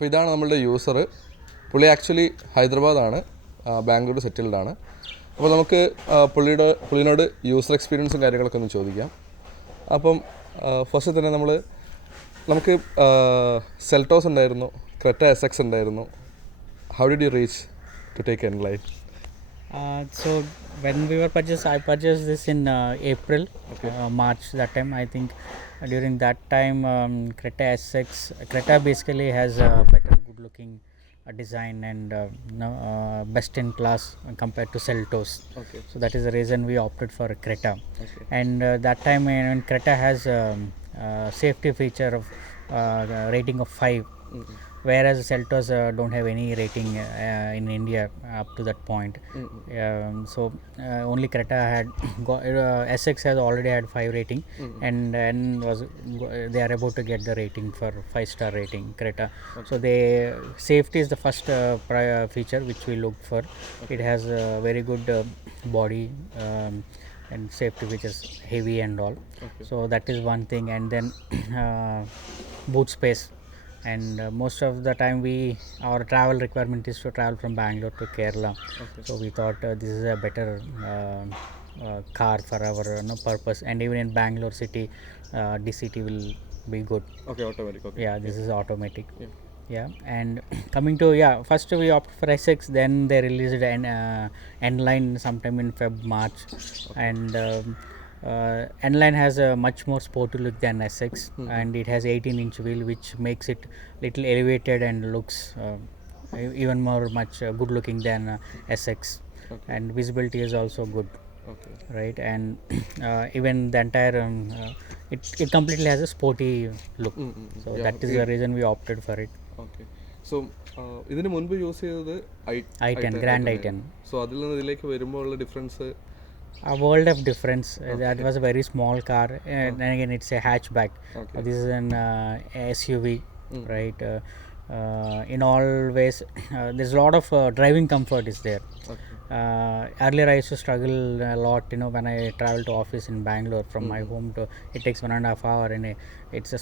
അപ്പോൾ ഇതാണ് നമ്മളുടെ യൂസർ. പുള്ളി ആക്ച്വലി ഹൈദരാബാദാണ്, ബാംഗ്ലൂർ സെറ്റിൽഡാണ്. അപ്പോൾ നമുക്ക് പുള്ളിനോട് യൂസർ എക്സ്പീരിയൻസും കാര്യങ്ങളൊക്കെ ഒന്ന് ചോദിക്കാം. അപ്പം ഫസ്റ്റ് തന്നെ നമുക്ക് സെൽട്ടോസ് ഉണ്ടായിരുന്നു, ക്രെറ്റ SX ഉണ്ടായിരുന്നു. How did you reach to take N-Line? So when we were I purchased this in April, March that time. I think during that time Creta SX, Creta basically has a better good looking design and best in class compared to Seltos. Okay. So that is the reason we opted for Creta. Okay. And that time when Creta has safety feature of rating of 5. Mm-hmm. Whereas Seltos don't have any rating in India up to that point. So only Creta had SX has already had 5 rating, and they are about to get the rating for 5-star rating Creta. So safety is the first feature which we look for. It has a very good body and safety features, heavy and all. So that is one thing. And then boot space. And most of the time our travel requirement is to travel from Bangalore to Kerala. So we thought this is a better car for our purpose. And even in Bangalore city, DCT will be good. Okay, automatic. Okay. Yeah, this is automatic. Yeah. And coming to first we opted for SX, then they released an N-Line sometime in March. And N-Line has a much more sporty look than SX, and it has 18-inch wheel, which makes it little elevated and looks even more much good looking than SX. And visibility is also good. Okay. Right. And even the entire it completely has a sporty look. So that is the reason we opted for it. Okay. So ഇതിന് മുൻപ് യൂസ് ചെയ്തത് i10 Grand i10. So അതിൽ നിന്ന് ഇതിലേക്ക് വരുമ്പോൾ ഉള്ള difference? A world of difference. That was a very small car, and then again it's a hatchback. This is an SUV, right? In all ways, there's a lot of driving comfort is there. Earlier I used to struggle a lot, when I travel to office in Bangalore from my home to, it takes 1.5 hours, and it's a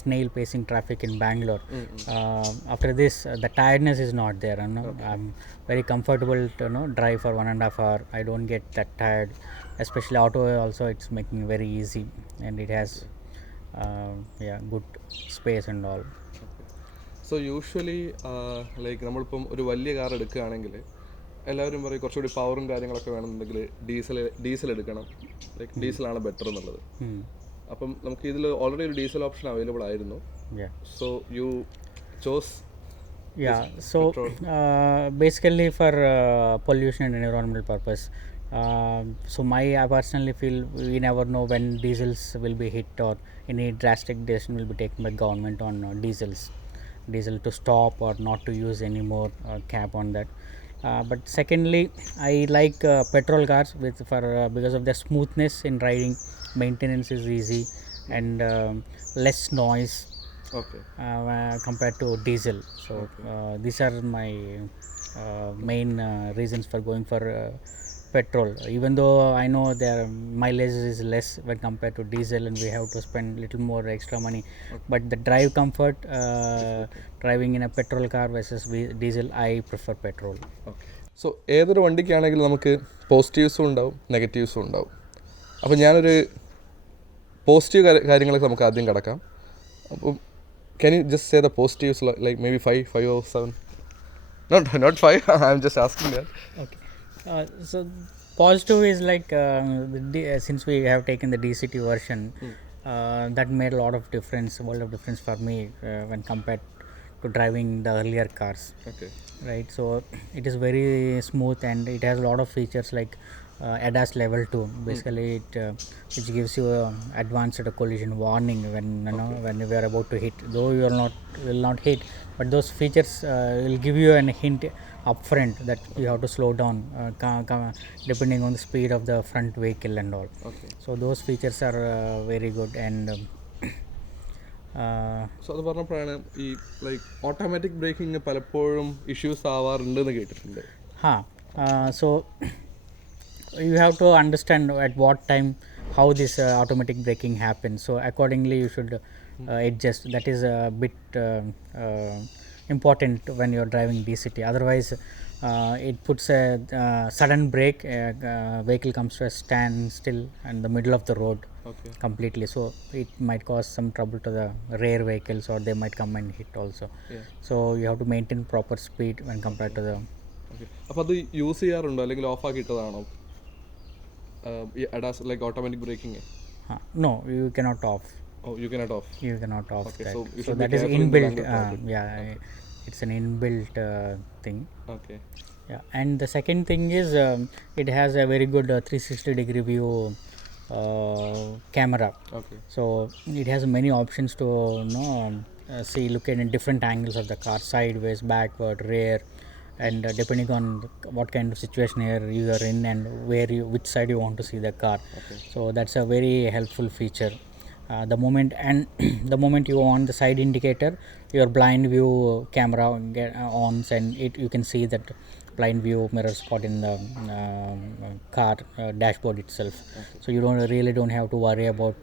snail pacing traffic in Bangalore. After this, the tiredness is not there. I'm very comfortable to drive for 1.5 hours. I don't get that tired, especially auto also. It's making very easy, and it has good space and all. So usually നമ്മളിപ്പം ഒരു വലിയ കാർ എടുക്കുകയാണെങ്കിൽ എല്ലാവരും പറയും കുറച്ചുകൂടി പവറും കാര്യങ്ങളൊക്കെ വേണമെന്നുണ്ടെങ്കിൽ ഡീസൽ എടുക്കണം, ലൈക്ക് ഡീസലാണ് ബെറ്റർ എന്നുള്ളത്. അപ്പം നമുക്ക് ഇതിൽ ഓൾറെഡി ഒരു ഡീസൽ ഓപ്ഷൻ അവൈലബിൾ ആയിരുന്നു. So you chose? So basically for pollution and environmental purpose. So I personally feel we never know when diesels will be hit or any drastic decision will be taken by government on diesel to stop or not to use any more cap on that. But secondly, I like petrol cars because of their smoothness in riding. Maintenance is easy and less noise compared to diesel. So these are my main reasons for going for petrol. Even though I know their mileage is less when compared to diesel, and we have to spend little more extra money, but the drive comfort, driving in a petrol car versus diesel, I prefer petrol. So ഏതൊരു വണ്ടിക്കാണെങ്കിലും നമുക്ക് പോസിറ്റീവ്സും ഉണ്ടാവും നെഗറ്റീവ്സും ഉണ്ടാവും. അപ്പോൾ ഞാനൊരു പോസിറ്റീവ് കാര്യങ്ങളൊക്കെ നമുക്ക് ആദ്യം കിടക്കാം. അപ്പം can you just say the positives, like maybe 5 or 7? Not 5. I'm just asking that. Okay. So positive is like since we have taken the DCT version, that made a lot of world of difference for me when compared to driving the earlier cars. Okay. Right. So it is very smooth, and it has a lot of features like ADAS level 2. Basically it gives you advanced collision warning when when you are about to hit, though you will not hit, but those features will give you a hint upfront that you have to slow down depending on the speed of the front vehicle and all. So those features are very good. And so അത് പറഞ്ഞപ്പോഴാണ് ഈ like automatic breaking പലപ്പോഴും ഇഷ്യൂസ് ആവാറുണ്ടെന്ന് കേട്ടിട്ടുണ്ട്. So you have to understand at what time how this automatic braking happens. So accordingly you should edges. That is a bit important when you are driving DCT. Otherwise, it puts a sudden brake. Vehicle comes to a standstill in the middle of the road completely. So it might cause some trouble to the rear vehicles, or they might come and hit also. So you have to maintain proper speed when compared to the. അപ്പോൾ അത് use ചെയ്യാറുണ്ടോ അല്ലെങ്കിൽ off ആക്കിയിട്ടതാണോ ADAS like automatic braking? No, you cannot off. Oh, you cannot off. You cannot off Okay, that. so you So should be that is careful in the inbuilt. longer traffic. It's an inbuilt thing. Okay. Yeah, and the second thing is it has a very good 360-degree view camera. Okay. So it has many options to see, look at in different angles of the car, sideways, backward, rear, and depending on what kind of situation you are in and which side you want to see the car. So that's a very helpful feature. The moment you on the side indicator, your blind view camera ons, and you can see that blind view mirror spot in the car dashboard itself. So you don't have to worry about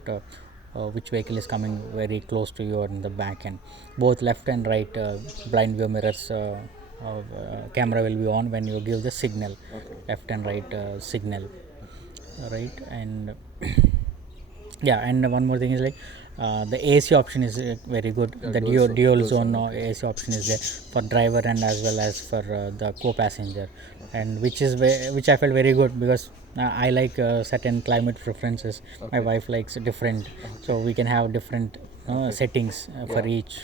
which vehicle is coming very close to you or in the back end. Both left and right blind view mirrors camera will be on when you give the signal, left and right signal, right? And yeah, and one more thing is like the AC option is very good. The dual zone AC option is there for driver and as well as for the co-passenger, and which I felt very good because I like certain climate preferences. My wife likes different, so we can have different settings for each.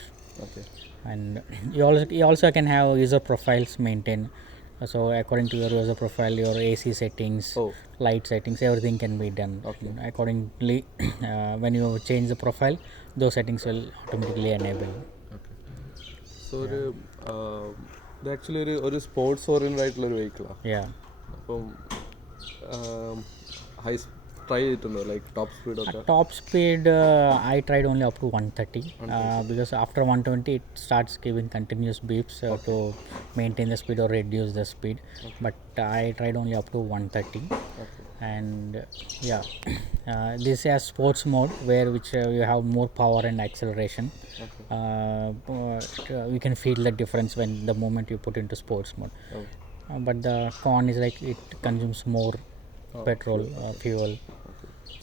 And you also can have user profiles maintained. So according to your user profile, your AC settings, light settings, everything can be done accordingly. When you change the profile, those settings will automatically enable. So ഇത് ആക്ച്വലി ഒരു sports oriented ആയിട്ടുള്ള ഒരു വെഹിക്കിളാണ്. അപ്പം high try ചെയ്തിട്ടുണ്ടോ like top speed ഒക്കെ? Top speed I tried only up to 130 because after 120 it starts giving continuous beeps to maintain the speed or reduce the speed. But I tried only up to 130. And this has sports mode where which you have more power and acceleration. You can feel the difference when the moment you put into sports mode. But the con is like it consumes more petrol fuel.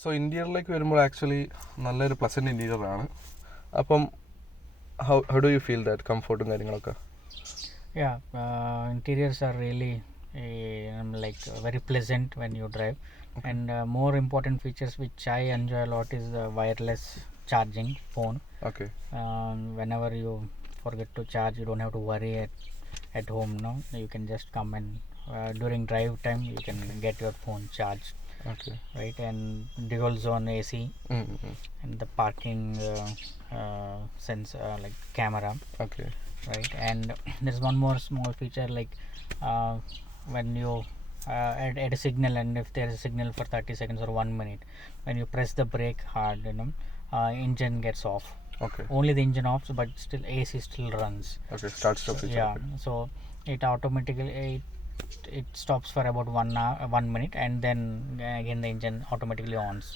So ഇൻറ്റീരിയറിലേക്ക് വരുമ്പോൾ actually നല്ലൊരു pleasant ഇൻറ്റീരിയറാണ്. അപ്പം how do you feel that കംഫർട്ടും കാര്യങ്ങളൊക്കെ? Interiors are really like very pleasant when you drive. And more important features which I enjoy a lot is the wireless charging phone. Whenever you forget to charge, you don't have to worry at home. You can just come and during drive time you can get your phone charged. Right, and dual zone AC, and the parking sensor like camera. Right, and there's one more small feature like when you at a signal, and if there is a signal for 30 seconds or 1 minute, when you press the brake hard, engine gets off. Only the engine off, but still AC still runs. Start stop feature. So it automatically it stops for about 1 minute, and then again the engine automatically ons,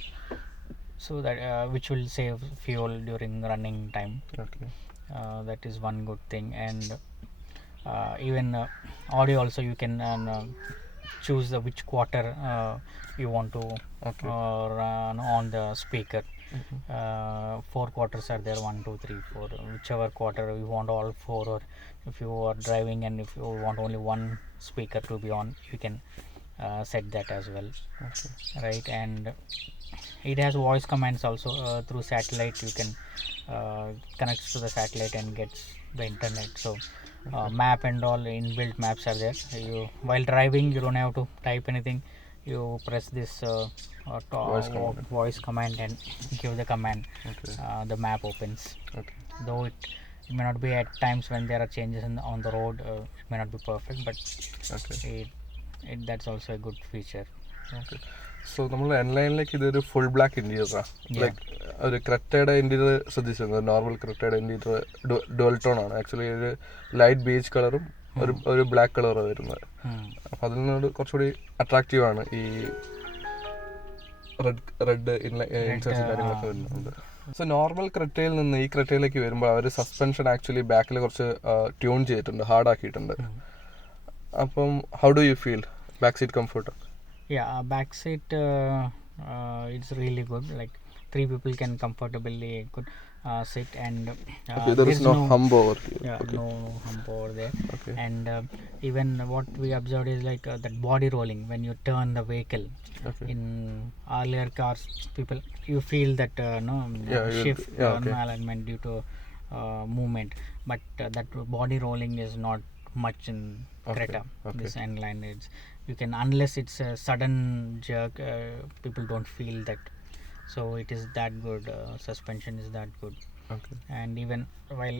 so that which will save fuel during running time. That is one good thing. And even audio also, you can choose the which quarter you want to run on the speaker. 4 quarters are there, 1 2 3 4, whichever quarter you want, all 4, or if you are driving and if you want only one speaker to be on, you can set that as well. Right, and it has voice commands also through satellite. You can connect to the satellite and gets the internet. So map and all inbuilt maps are there. While driving you don't have to type anything. You press this voice command and give the command. The map opens. Though it may not be at times when there are changes on the road, it may not be perfect, but that's also a good feature. So നമ്മൾ എൻലൈനിലേക്ക് ഇതൊരു full black ഇൻറ്റീരിയറാണ്. Like ഒരു ക്രെറ്റയുടെ interior ശ്രദ്ധിച്ചിരുന്നത്, normal ക്രെറ്റയുടെ interior dual tone ആണ്. Actually ഒരു ലൈറ്റ് ബീച്ച് കളറും ഒരു ബ്ലാക്ക് കളറാണ് വരുന്നത്. അപ്പം അതിൽ നിന്നോട് കുറച്ചുകൂടി അട്രാക്റ്റീവാണ് ഈ റെഡ് ഇൻസൈറ്റ്സും കാര്യങ്ങളൊക്കെ വരുന്നുണ്ട്. സോ നോർമൽ ക്രെറ്റയിൽ നിന്ന് ഈ ക്രെറ്റയിലേക്ക് വരുമ്പോൾ അവർ സസ്പെൻഷൻ ആക്ച്വലി ബാക്കിൽ കുറച്ച് ട്യൂൺ ചെയ്തിട്ടുണ്ട്, ഹാർഡാക്കിയിട്ടുണ്ട്. അപ്പം how do you feel back seat comfort? Yeah, back seat it's really good. Like 3 people can comfortably could sit, and Okay, there is there's no hump over here. yeah, Okay. no hump over there. Okay. And even what we observed is like that body rolling when you turn the vehicle. Okay. In earlier cars, people you feel that shift yeah, okay. alignment due to movement, but that body rolling is not much in Creta. okay. This end line is you can, unless it's a sudden jerk, people don't feel that. So it is that good. Suspension is that good. Okay. And even while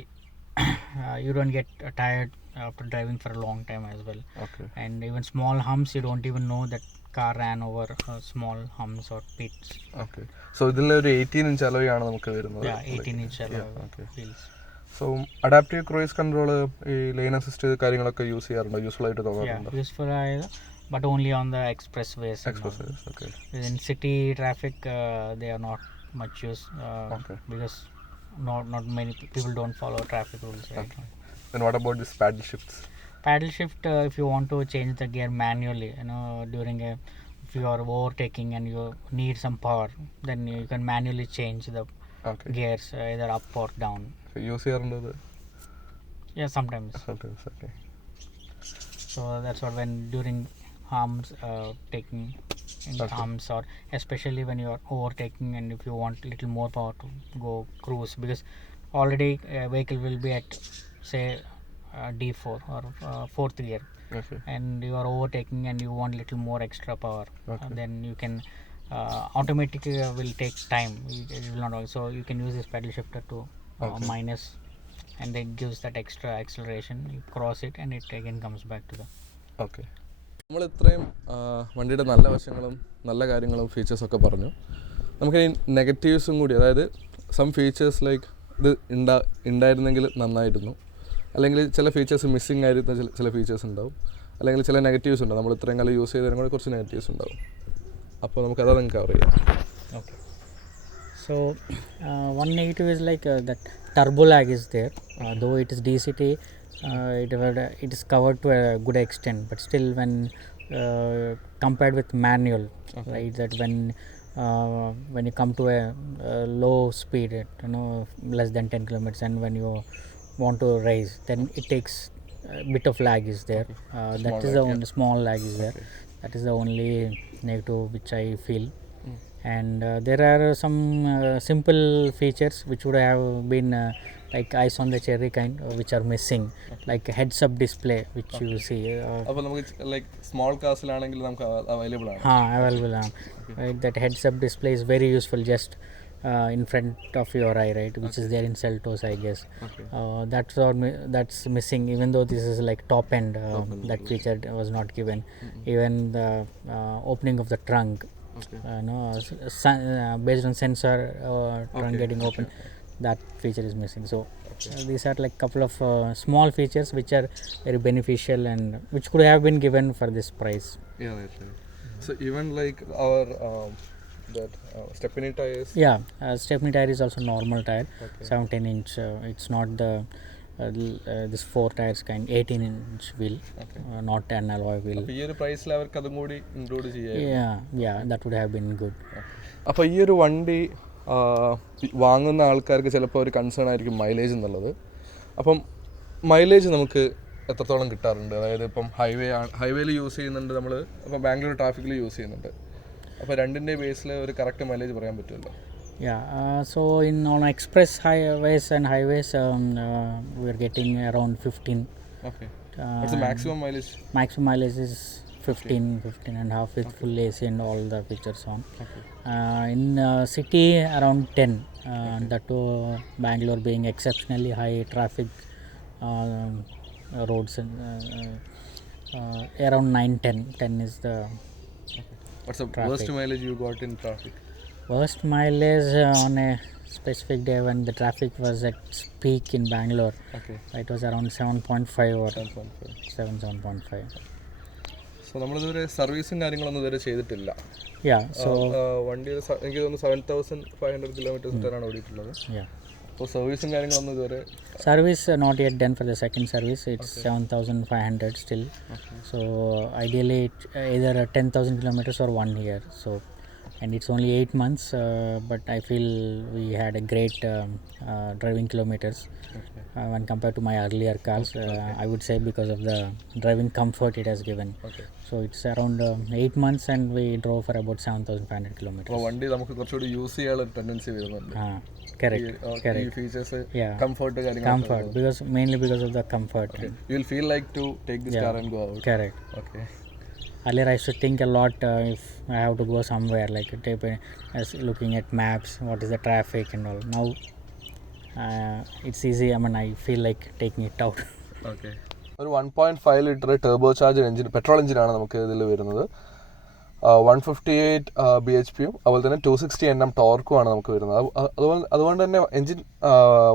you don't get tired after driving for a long time as well. Okay. And even small humps, you don't even know that car ran over small humps or pits. Okay. So ഇതിലൊരു 18-inch അലോയാണ് നമുക്ക് വരുന്നത്. Yeah, 18-inch alloy okay. wheels. So adaptive cruise control, ഈ line assist കാര്യങ്ങളൊക്കെ യൂസ് ചെയ്യാറുണ്ടോ? യൂസ്ഫുൾ ആയിട്ട് തോന്നാറുണ്ടോ? Yeah, useful, but only on the expressways. Expressways, okay. In city traffic, they are not much use Okay. because not many people don't follow traffic rules, right? Okay. Then what about this paddle shifts? Paddle shift, if you want to change the gear manually, if you are overtaking and you need some power, then you can manually change the Okay. gears, either up or down. Use ചെയ്യാറുണ്ടോ അത്? Yeah, sometimes. Sometimes, okay. So that's what, when during humps, taking in Okay. humps, or especially when you are overtaking and if you want little more power to go cruise, because already a vehicle will be at say D4 or fourth gear, Okay. and you are overtaking and you want little more extra power, Okay. then you can automatically will take time. It will not also, you can use this pedal shifter to Okay. minus, and it gives that extra acceleration. You cross it and it again comes back to the. Okay. നമ്മൾ ഇത്രയും വണ്ടിയുടെ നല്ല വശങ്ങളും നല്ല കാര്യങ്ങളും ഫീച്ചേഴ്സൊക്കെ പറഞ്ഞു. നമുക്ക് ഈ നെഗറ്റീവ്സും കൂടി, അതായത് സം ഫീച്ചേഴ്സ് ലൈക്ക് ഇത് ഉണ്ടായിരുന്നെങ്കിൽ നന്നായിരുന്നു, അല്ലെങ്കിൽ ചില ഫീച്ചേഴ്സ് മിസ്സിങ് ആയിരുന്ന ചില ഫീച്ചേഴ്സ് ഉണ്ടാവും, അല്ലെങ്കിൽ ചില നെഗറ്റീവ്സ് ഉണ്ടാവും. നമ്മൾ ഇത്രയും കാലം യൂസ് ചെയ്തതിനും കൂടെ കുറച്ച് നെഗറ്റീവ്സ് ഉണ്ടാവും. അപ്പോൾ നമുക്കത് നിങ്ങൾക്ക് കവർ ചെയ്യാം. Okay. So one negative is like that turbo lag is there. Though it is DCT, it is covered to a good extent, but still when compared with manual, Okay. right? That when you come to a low speed, less than 10 kilometers, and when you want to raise, then it takes a bit of lag is there. That Small is lag, the only small lag is there. Okay. That is the only negative which I feel. And there are some simple features which would have been like ice on the cherry kind, which are missing, like heads up display which you see. അപ്പോൾ നമുക്ക് like small കാസിലാണെങ്കിൽ നമുക്ക് അവൈലബിൾ ആണ്. Available. Right, that heads up display is very useful, just in front of your eye, right, which is there in Seltos, I guess. Okay. That's missing, even though this is like top end. That feature was not given. Even the opening of the trunk, Okay. based on sensor trunk Okay. getting open, that feature is missing. So these are like couple of small features which are very beneficial and which could have been given for this price. Yeah, right, right. So even like our that stepney tires. Yeah, stepney tire is also normal tire. Okay. 17-inch. It's not the this 4 tires kind, 18-inch wheel. Okay. Not an alloy wheel. അപ്പോൾ ഈ ഒരു പ്രൈസിൽ അവർക്ക് അതും കൂടി ഇൻക്ലൂഡ് ചെയ്യാം. Yeah, that would have been good. അപ്പോൾ ഈ ഒരു വണ്ടി വാങ്ങുന്ന ആൾക്കാർക്ക് ചിലപ്പോൾ ഒരു കൺസേൺ ആയിരിക്കും മൈലേജ് എന്നുള്ളത്. അപ്പം മൈലേജ് നമുക്ക് എത്രത്തോളം കിട്ടാറുണ്ട്? അതായത് ഇപ്പം ഹൈവേയിൽ യൂസ് ചെയ്യുന്നുണ്ട് നമ്മൾ, അപ്പോൾ ബാംഗ്ലൂർ ട്രാഫിക്കിൽ യൂസ് ചെയ്യുന്നുണ്ട്. അപ്പോൾ രണ്ടിൻ്റെ ബേസിൽ ഒരു കറക്റ്റ് മൈലേജ് പറയാൻ പറ്റുമല്ലോ? Yeah, so on express highways and highways, we are getting around 15. Okay. What's the maximum mileage? Maximum mileage is 15 and a half with full AC and all the features on. Okay. In city around 10. That too, Bangalore being exceptionally high traffic roads, and around 9-10 is the. Okay. What's the Traffic. worst mileage you got in traffic? Worst mileage on a specific day when the traffic was at peak in Bangalore. Okay. It was around 7.5 or 7.5. 7.5. സോ നമ്മളിതുവരെ സർവീസും കാര്യങ്ങളൊന്നും ഇതുവരെ ചെയ്തിട്ടില്ല. Yeah, so വണ്ടി എനിക്ക് തോന്നുന്നു 7,500 കിലോമീറ്റേഴ്സ് ഓടിയിട്ടുള്ളത്. അപ്പോൾ സർവീസും കാര്യങ്ങളൊന്നും ഇതുവരെ service not yet done for the second service. It's 7,500 still. So ideally either 10,000 kilometers or 1 year. So and it's only 8 months, but I feel we had a great driving kilometers when compared to my earlier cars. I would say because of the driving comfort it has given. So it's around 8 months and we drove for about 7,500 kilometers. അപ്പോൾ വണ്ടി നമുക്ക് കുറച്ചുകൂടി യൂസ് ചെയ്യാനുള്ള ടെൻഡൻസി വരുന്നുണ്ട്. Correct. ഈ features Yeah. Comfort കാര്യങ്ങൾ Comfort, mainly because of the comfort. you will feel like to take this car and go out. Correct. Okay. Earlier I used to think a lot if I have to go somewhere, like as looking at maps, what is the traffic and all. Now it's easy. I mean, I feel like taking it out. Okay. ഒരു 1.5 litre turbo charge engine, petrol എഞ്ചിനാണ് നമുക്ക് ഇതിൽ വരുന്നത്. 158 BHP അതുപോലെ തന്നെ 260 Nm ടോർക്കുമാണ് നമുക്ക് വരുന്നത്. അതുകൊണ്ട് തന്നെ എഞ്ചിൻ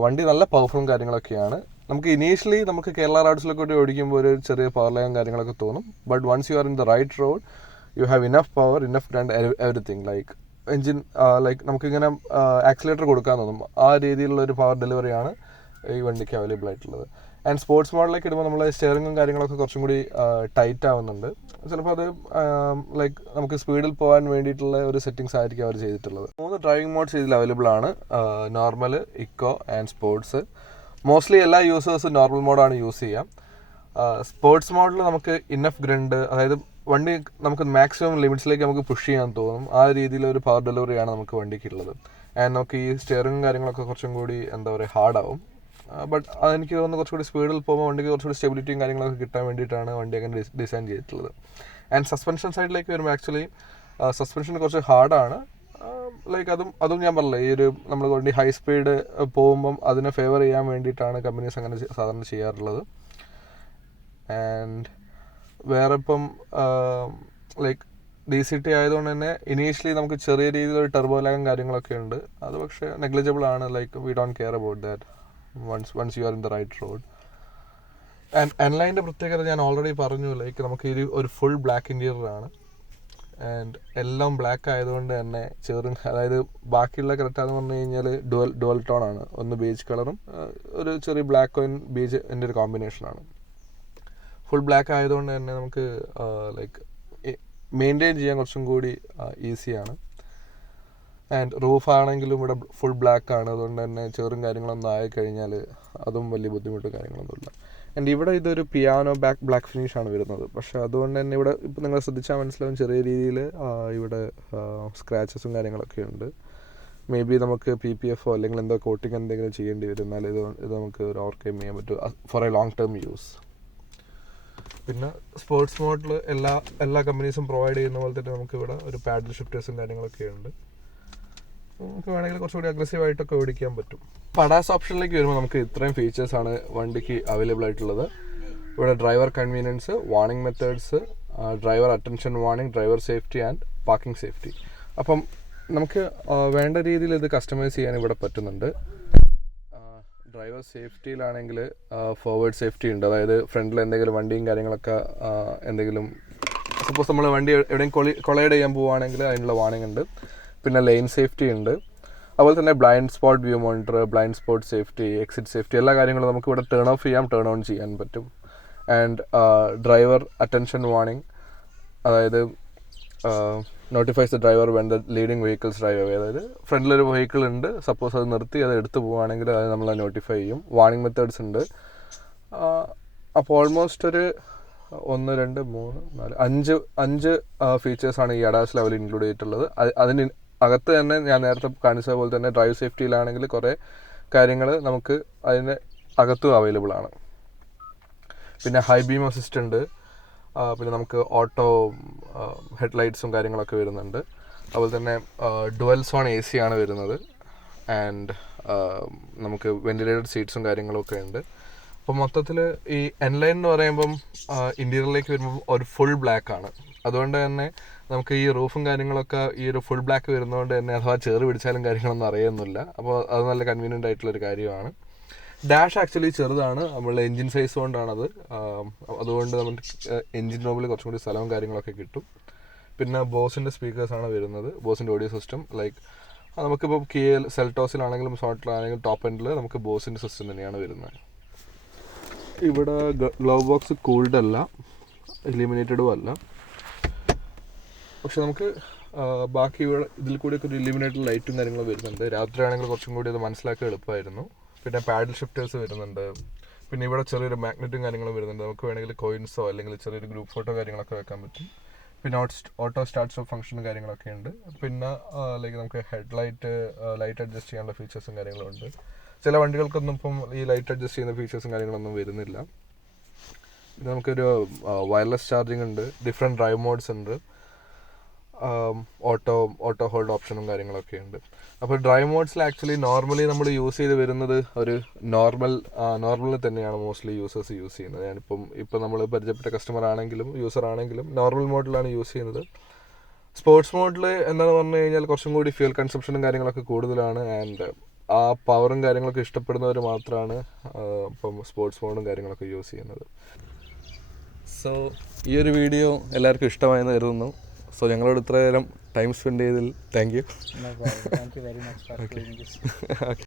വണ്ടി നല്ല പവർഫും കാര്യങ്ങളൊക്കെയാണ്. നമുക്ക് ഇനീഷ്യലി നമുക്ക് കേരള റോഡ്സിലൊക്കെ കൂടി ഓടിക്കുമ്പോൾ ഒരു ചെറിയ പവർ ലാഗും കാര്യങ്ങളൊക്കെ തോന്നും. But once you are in the right road you have enough power, enough grunt, everything. Like engine like നമുക്കിങ്ങനെ ആക്സിലേറ്റർ കൊടുക്കാൻ തോന്നും. ആ രീതിയിലുള്ള ഒരു പവർ ഡെലിവറിയാണ് ഈ വണ്ടിക്ക് അവൈലബിൾ ആയിട്ടുള്ളത്. ആൻഡ് സ്പോർട്സ് മോഡലിലേക്ക് ഇടുമ്പോൾ നമ്മൾ സ്റ്റിയറിങ്ങും കാര്യങ്ങളൊക്കെ കുറച്ചും കൂടി ടൈറ്റ് ആവുന്നുണ്ട്. ചിലപ്പോൾ അത് ലൈക്ക് നമുക്ക് സ്പീഡിൽ പോകാൻ വേണ്ടിയിട്ടുള്ള ഒരു സെറ്റിങ്സ് ആയിരിക്കും അവർ ചെയ്തിട്ടുള്ളത്. 3 ഡ്രൈവിംഗ് മോഡ്സ് ഇതിൽ അവൈലബിൾ ആണ്: normal, eco and sports. Mostly എല്ലാ യൂസേഴ്സും നോർമൽ മോഡാണ് യൂസ് ചെയ്യാം. സ്പോർട്സ് മോഡിൽ നമുക്ക് ഇനഫ് ഗ്രണ്ട്, അതായത് വണ്ടി നമുക്ക് മാക്സിമം ലിമിറ്റ്സിലേക്ക് നമുക്ക് പുഷ് ചെയ്യാൻ തോന്നും. ആ രീതിയിലൊരു പവർ ഡെലിവറിയാണ് നമുക്ക് വണ്ടിക്കുള്ളത്. ആൻഡ് നമുക്ക് ഈ സ്റ്റിയറിങ്ങും കാര്യങ്ങളൊക്കെ കുറച്ചും കൂടി എന്താ പറയുക ഹാർഡാവും. ബട്ട് അതെനിക്ക് തോന്നുന്നു കുറച്ചുകൂടി സ്പീഡിൽ പോകുമ്പോൾ വണ്ടിക്ക് കുറച്ചുകൂടി സ്റ്റെബിലിറ്റിയും കാര്യങ്ങളൊക്കെ കിട്ടാൻ വേണ്ടിയിട്ടാണ് വണ്ടി അങ്ങനെ ഡിസൈൻ ചെയ്തിട്ടുള്ളത്. ആൻഡ് സസ്പെൻഷൻ സൈഡിലേക്ക് വരുമ്പോൾ ആക്ച്വലി സസ്പെൻഷൻ കുറച്ച് ഹാർഡാണ്. ലൈക്ക് അതും ഞാൻ പറഞ്ഞില്ല, ഈ ഒരു നമ്മൾ വണ്ടി ഹൈ സ്പീഡ് പോകുമ്പം അതിനെ ഫേവർ ചെയ്യാൻ വേണ്ടിയിട്ടാണ് കമ്പനീസ് അങ്ങനെ സാധാരണ ചെയ്യാറുള്ളത്. ആൻഡ് വേറെ ഇപ്പം ലൈക്ക് DCT ആയതുകൊണ്ട് തന്നെ ഇനീഷ്യലി നമുക്ക് ചെറിയ രീതിയിലൊരു ടെർബോ ലാഗും കാര്യങ്ങളൊക്കെ ഉണ്ട്. അത് പക്ഷേ നെഗ്ലിജിബിൾ ആണ്. Like we don't care about that once you are in the right road. And എൻലൈൻ്റെ പ്രത്യേകത ഞാൻ ഓൾറെഡി പറഞ്ഞു. ലൈക്ക് നമുക്ക് ഇത് ഒരു ഫുൾ ബ്ലാക്ക് ഇൻറ്റീരിയറാണ്. ആൻഡ് എല്ലാം ബ്ലാക്ക് ആയതുകൊണ്ട് തന്നെ അതായത് ബാക്കിയുള്ള ക്രെറ്റ എന്ന് പറഞ്ഞു കഴിഞ്ഞാൽ ഡുവൽ ടോൺ ആണ്. ഒന്ന് ബേജ് കളറും ഒരു ചെറിയ ബ്ലാക്ക് ആൻഡ് ബേജ് എൻ്റെ ഒരു കോമ്പിനേഷനാണ്. ഫുൾ ബ്ലാക്ക് ആയതുകൊണ്ട് തന്നെ നമുക്ക് ലൈക്ക് മെയിൻറ്റെയിൻ ചെയ്യാൻ കുറച്ചും കൂടി ഈസിയാണ്. ആൻഡ് റൂഫ് ആണെങ്കിലും ഇവിടെ ഫുൾ ബ്ലാക്ക് ആണ്. അതുകൊണ്ട് തന്നെ ചെറും കാര്യങ്ങളൊന്നും ആയിക്കഴിഞ്ഞാൽ അതും വലിയ ബുദ്ധിമുട്ടും കാര്യങ്ങളൊന്നുമില്ല. ആൻഡ് ഇവിടെ ഇതൊരു പിയാനോ ബ്ലാക്ക് ഫിനിഷാണ് വരുന്നത്. പക്ഷേ അതുകൊണ്ട് തന്നെ ഇവിടെ ഇപ്പോൾ നിങ്ങൾ ശ്രദ്ധിച്ചാൽ മനസ്സിലാവും ചെറിയ രീതിയിൽ ഇവിടെ സ്ക്രാച്ചസും കാര്യങ്ങളൊക്കെ ഉണ്ട്. മേ ബി നമുക്ക് PPF അല്ലെങ്കിൽ എന്തോ കോട്ടിങ് എന്തെങ്കിലും ചെയ്യേണ്ടി വരും. എന്നാൽ ഇത് നമുക്ക് ഒരു ഓവർകം ചെയ്യാൻ പറ്റും for a long term use. പിന്നെ സ്പോർട്സ് മോഡിൽ എല്ലാ കമ്പനീസും പ്രൊവൈഡ് ചെയ്യുന്ന പോലെ തന്നെ നമുക്ക് ഇവിടെ ഒരു പാഡൽ ഷിഫ്റ്റേഴ്സും കാര്യങ്ങളൊക്കെ ഉണ്ട്. നമുക്ക് വേണമെങ്കിൽ കുറച്ചുകൂടി അഗ്രസീവായിട്ടൊക്കെ ഓടിക്കാൻ പറ്റും. പടാസ് ഓപ്ഷനിലേക്ക് വരുമ്പോൾ നമുക്ക് ഇത്രയും ഫീച്ചേഴ്സാണ് വണ്ടിക്ക് അവൈലബിൾ ആയിട്ടുള്ളത്. ഇവിടെ driver convenience, warning methods, driver attention warning, driver safety and parking safety. അപ്പം നമുക്ക് വേണ്ട രീതിയിൽ ഇത് കസ്റ്റമൈസ് ചെയ്യാൻ ഇവിടെ പറ്റുന്നുണ്ട്. ഡ്രൈവർ സേഫ്റ്റിയിലാണെങ്കിൽ ഫോർവേഡ് സേഫ്റ്റി ഉണ്ട്. അതായത് ഫ്രണ്ടിൽ എന്തെങ്കിലും വണ്ടിയും കാര്യങ്ങളൊക്കെ എന്തെങ്കിലും സപ്പോസ് നമ്മൾ വണ്ടി എവിടെയും കൊളൈഡ് ചെയ്യാൻ പോവുകയാണെങ്കിൽ അതിനുള്ള വാർണിംഗ് ഉണ്ട്. പിന്നെ ലെയിൻ സേഫ്റ്റി ഉണ്ട്. അതുപോലെ തന്നെ blind spot view monitor, blind spot safety, exit safety, എല്ലാ കാര്യങ്ങളും നമുക്ക് ഇവിടെ ടേൺ ഓഫ് ചെയ്യാം, ടേൺ ഓൺ ചെയ്യാൻ പറ്റും. ആൻഡ് ഡ്രൈവർ അറ്റൻഷൻ വാർണിംഗ്, അതായത് notifies the driver when the leading vehicles drive away. അതായത് ഫ്രണ്ടിലൊരു വെഹിക്കിൾ ഉണ്ട്, സപ്പോസ് അത് നിർത്തി അത് എടുത്ത് പോവുകയാണെങ്കിൽ അത് നമ്മൾ നോട്ടിഫൈ ചെയ്യും. വാർണിംഗ് മെത്തേഡ്സ് ഉണ്ട്. അപ്പോൾ ഓൾമോസ്റ്റ് ഒരു 1, 2, 3, 4, 5 ഫീച്ചേഴ്സാണ് ഈ അഡാസ് ലെവൽ ഇൻക്ലൂഡ് ചെയ്തിട്ടുള്ളത്. അതിന് അകത്ത് തന്നെ ഞാൻ നേരത്തെ കാണിച്ച പോലെ തന്നെ ഡ്രൈവ് സേഫ്റ്റിയിലാണെങ്കിൽ കുറേ കാര്യങ്ങൾ നമുക്ക് അതിന് അകത്തും അവൈലബിൾ ആണ്. പിന്നെ ഹൈ ബീം അസിസ്റ്റൻ്റ്, പിന്നെ നമുക്ക് ഓട്ടോ ഹെഡ്ലൈറ്റ്സും കാര്യങ്ങളൊക്കെ വരുന്നുണ്ട്. അതുപോലെ തന്നെ ഡുവൽ സോൺ AC ആണ് വരുന്നത്. ആൻഡ് നമുക്ക് വെന്റിലേറ്റഡ് സീറ്റ്സും കാര്യങ്ങളൊക്കെ ഉണ്ട്. അപ്പോൾ മൊത്തത്തിൽ ഈ എൻലൈൻ എന്ന് പറയുമ്പം ഇൻറ്റീരിയറിലേക്ക് വരുമ്പം ഒരു ഫുൾ ബ്ലാക്ക് ആണ്. അതുകൊണ്ട് തന്നെ നമുക്ക് ഈ റൂഫും കാര്യങ്ങളൊക്കെ ഈ ഒരു ഫുൾ ബ്ലാക്ക് വരുന്നതുകൊണ്ട് തന്നെ അഥവാ ചേറ് പിടിച്ചാലും കാര്യങ്ങളൊന്നും അറിയുന്നില്ല. അപ്പോൾ അത് നല്ല കൺവീനിയൻ്റ് ആയിട്ടുള്ളൊരു കാര്യമാണ്. ഡാഷ് ആക്ച്വലി ചെറുതാണ്, നമ്മളുടെ എൻജിൻ സൈസ് കൊണ്ടാണത്. അതുകൊണ്ട് നമുക്ക് എൻജിൻ റൂമിൽ കുറച്ചും കൂടി സ്ഥലവും കാര്യങ്ങളൊക്കെ കിട്ടും. പിന്നെ ബോസിൻ്റെ സ്പീക്കേഴ്സാണ് വരുന്നത്, ബോസിൻ്റെ ഓഡിയോ സിസ്റ്റം. ലൈക്ക് നമുക്കിപ്പോൾ കിയയിൽ സെൽട്ടോസിലാണെങ്കിലും സോട്ടിലാണെങ്കിലും ടോപ്പ് എൻഡിൽ നമുക്ക് ബോസിൻ്റെ സിസ്റ്റം തന്നെയാണ് വരുന്നത്. ഇവിടെ ഗ്ലൗ ബോക്സ് കൂൾഡ് അല്ല, ഇലിമിനേറ്റഡും അല്ല. പക്ഷെ നമുക്ക് ബാക്കി ഇവിടെ ഇതിൽ കൂടിയൊക്കെ ഒരു ഇലിമിനേറ്റഡ് ലൈറ്റും കാര്യങ്ങളും വരുന്നുണ്ട്. രാത്രിയാണെങ്കിൽ കുറച്ചും കൂടി അത് മനസ്സിലാക്കാൻ എളുപ്പമായിരുന്നു. പിന്നെ പാഡിൽ ഷിഫ്റ്റേഴ്സ് വരുന്നുണ്ട്. പിന്നെ ഇവിടെ ചെറിയൊരു മാഗ്നറ്റും കാര്യങ്ങളും വരുന്നുണ്ട്. നമുക്ക് വേണമെങ്കിൽ കോയിൻസോ അല്ലെങ്കിൽ ചെറിയൊരു ഗ്രൂപ്പ് ഫോട്ടോ കാര്യങ്ങളൊക്കെ വെക്കാൻ പറ്റും. പിന്നെ ഓട്ടോ സ്റ്റാർട്ട് സ്റ്റോപ്പ് ഫംഗ്ഷനും കാര്യങ്ങളൊക്കെ ഉണ്ട്. പിന്നെ ലൈക്ക് നമുക്ക് ഹെഡ് ലൈറ്റ് അഡ്ജസ്റ്റ് ചെയ്യാനുള്ള ഫീച്ചേഴ്സും കാര്യങ്ങളും ഉണ്ട്. ചില വണ്ടികൾക്കൊന്നും ഇപ്പം ഈ ലൈറ്റ് അഡ്ജസ്റ്റ് ചെയ്യുന്ന ഫീച്ചേഴ്സും കാര്യങ്ങളൊന്നും വരുന്നില്ല. പിന്നെ നമുക്കൊരു വയർലെസ് ചാർജിങ് ഉണ്ട്, ഡിഫറെൻറ്റ് ഡ്രൈവ് മോഡ്സ് ഉണ്ട്, ഓട്ടോ ഹോൾഡ് ഓപ്ഷനും കാര്യങ്ങളൊക്കെ ഉണ്ട്. അപ്പോൾ ഡ്രൈവ് മോഡ്സിൽ ആക്ച്വലി നോർമലി നമ്മൾ യൂസ് ചെയ്ത് വരുന്നത് ഒരു നോർമലിൽ തന്നെയാണ് മോസ്റ്റ്ലി യൂസേഴ്സ് യൂസ് ചെയ്യുന്നത്. ഇപ്പം നമ്മൾ പരിചയപ്പെട്ട കസ്റ്റമർ ആണെങ്കിലും യൂസർ ആണെങ്കിലും നോർമൽ മോഡിലാണ് യൂസ് ചെയ്യുന്നത്. സ്പോർട്സ് മോഡിൽ എന്താണെന്ന് പറഞ്ഞു കഴിഞ്ഞാൽ കുറച്ചും കൂടി ഫ്യൂൽ കൺസപ്ഷനും കാര്യങ്ങളൊക്കെ കൂടുതലാണ്. ആൻഡ് ആ പവറും കാര്യങ്ങളൊക്കെ ഇഷ്ടപ്പെടുന്നവർ മാത്രമാണ് ഇപ്പം സ്പോർട്സ് മോഡും കാര്യങ്ങളൊക്കെ യൂസ് ചെയ്യുന്നത്. സോ ഈ ഒരു വീഡിയോ എല്ലാവർക്കും ഇഷ്ടമായെന്ന് കരുതുന്നു. സോ ഞങ്ങളോട് ഇത്ര നേരം ടൈം സ്പെൻഡ് ചെയ്തതിൽ thank you. No problem. Thank you very much for doing this.